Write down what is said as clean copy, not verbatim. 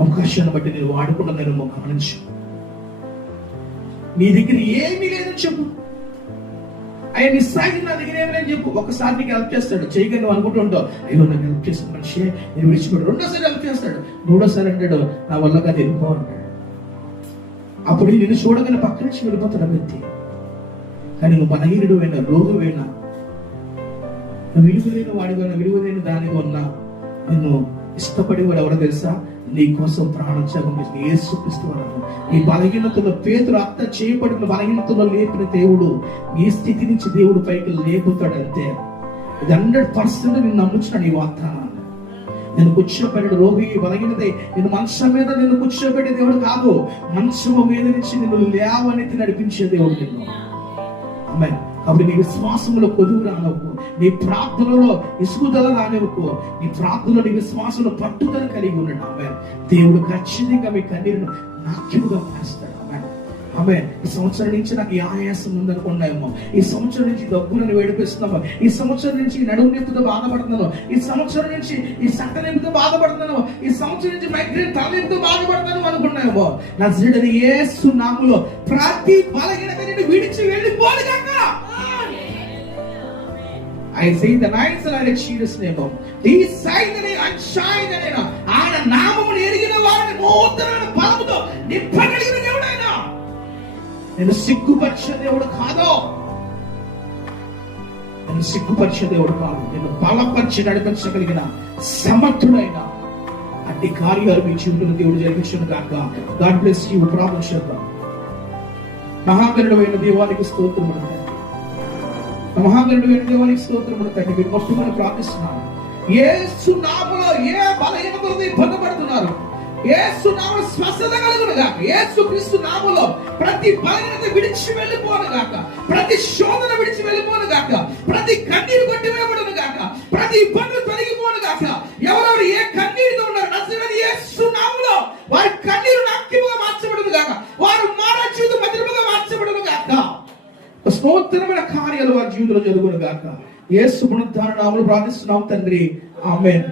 అవకాశాన్ని బట్టి నేను వాడుకున్నానేమో గమనించు. నీ దగ్గర ఏమీ లేదని చెప్పు. ఆయన నిస్సాగి నా దగ్గర ఏమి లేదని చెప్పు. ఒకసారి నీకు హెల్ప్ చేస్తాడు, చేయగలను నువ్వు అనుకుంటుంటావు, అయ్యో నాకు హెల్ప్ చేసిన మనిషి నేను విడిచిపెట్టు. రెండోసారి హెల్ప్ చేస్తాడు, మూడోసారి అంటాడు నా వల్ల కాదు వెళ్ళిపో అంటాడు. అప్పుడు నేను చూడగానే పక్క నుంచి వెళ్ళిపోతాడు ఆ వ్యక్తి. కానీ నువ్వు బలహీనుడు అయినా, రోగువైనా, నువ్వు విలువలేని వాడిగా, విలువలేని దానిగా ఉన్నా, నిన్ను ఇష్టపడి వాడు ఎవరో తెలుసా? నీ కోసం ప్రాణత్యాగం చేసిన యేసుక్రీస్తు వారు. ఈ బలహీనతలో పేతురు అత్త చేయబడిన బలహీనతలో లేపిన దేవుడు ఈ స్థితి నుంచి దేవుడు పైకి లేపుతాడు. అంతే. ఇది 100% నేను నమ్ముచున్నాను ఈ వాగ్దానాన్ని. నేను కూర్చోబెట్టాడు రోగి బలహీనత, నేను మంచం మీద నిన్ను కూర్చోబెట్టే దేవుడు కాదు, మంచము మీద నుంచి నిన్ను లేవనెత్తి నడిపించే దేవుడు నిన్ను. ఆమేన్. అప్పుడు నీ విశ్వాసంలో కొదువు రానవ్వు, నీ ప్రార్థనలో ఇసుగుదల రానివ్వకు, నీ ప్రార్థనలో నీ విశ్వాసంలో పట్టుదల కలిగి ఉన్నాడు. ఆమేన్. దేవుడు ఖచ్చితంగా మీ కన్నీరును నాట్యముగా మారుస్తాడు. ఆమేన్. ఆమేన్. ఈ సంవత్సరం నుంచి నాకు ఈ ఆయాసం ఉందనుకున్నాయేమో, ఈ సంవత్సరం నుంచి దగ్గులను వేడిపిస్తున్నామో, ఈ సంవత్సరం నుంచి నడుము నొప్పితో బాధపడుతున్నాను, ఈ సంవత్సరం నుంచి ఈ సంకటంతో బాధపడుతున్నాను, ఈ సంవత్సరం నుంచి మైగ్రేన్ తలనొప్పితో బాధపడుతున్నాను అనుకున్నాయేమో, నజరేయుడైన యేసు నామములో ప్రతి బలహీనత నిన్ను విడిచి వెళ్ళిపోను గాక. I say the nights are in Jesus' name. These signs and shine and ఆయన నామమును ఎరిగిన వారిని నూతనమైన బలముతో నింపగలిగిన దేవుడైన. నేను సిగ్గుపరిచే దేవుడు కాదు, నేను సిగ్గుపరిచే దేవుడు కాదు, నేను బలపరిచి నడిపించగలిగిన సమర్థుడైన అట్టి కార్యాలు మీ జీవితంలో దేవుడు జరిగించను గాక. God bless you. ప్రార్థన చేద్దాం. మహాగణుడైన దేవానికి స్తోత్రములు, మహాగణుడైన దేవానికి స్తోత్రములు తండ్రి. మీరు మొట్టమొదటి ప్రార్థిస్తున్నాను, యేసు నామములో ఏ బలహీనతలతో ఇబ్బంది పడుతున్నారు, యేసు నామములో స్వస్థత కలుగును గాక. యేసు క్రీస్తు నామములో ప్రతి బలహీనత విడిచి వెళ్ళిపోను గాక, ప్రతి శోధన విడిచి వెళ్ళిపోను గాక, ప్రతి కన్నీరు కొట్టివేయబడును గాక, ప్రతి ఇబ్బందులు తొలగిపోను గాక. ఎవరెవరు ఏ కన్నీరుతో ఉన్నారు, నజరేయుడైన యేసు నామములో వారి కన్నీరు నాట్యముగా మార్చబడును గాక, వారు మానవ జీవితం మధురముగా మార్చబడును గాక. స్తోత్రమైన కార్యాలు వారి జీవితంలో జరుగును గాక. యేసు పునరుద్ధాన నామములో ప్రార్థిస్తున్నాం తండ్రి. ఆమేన్.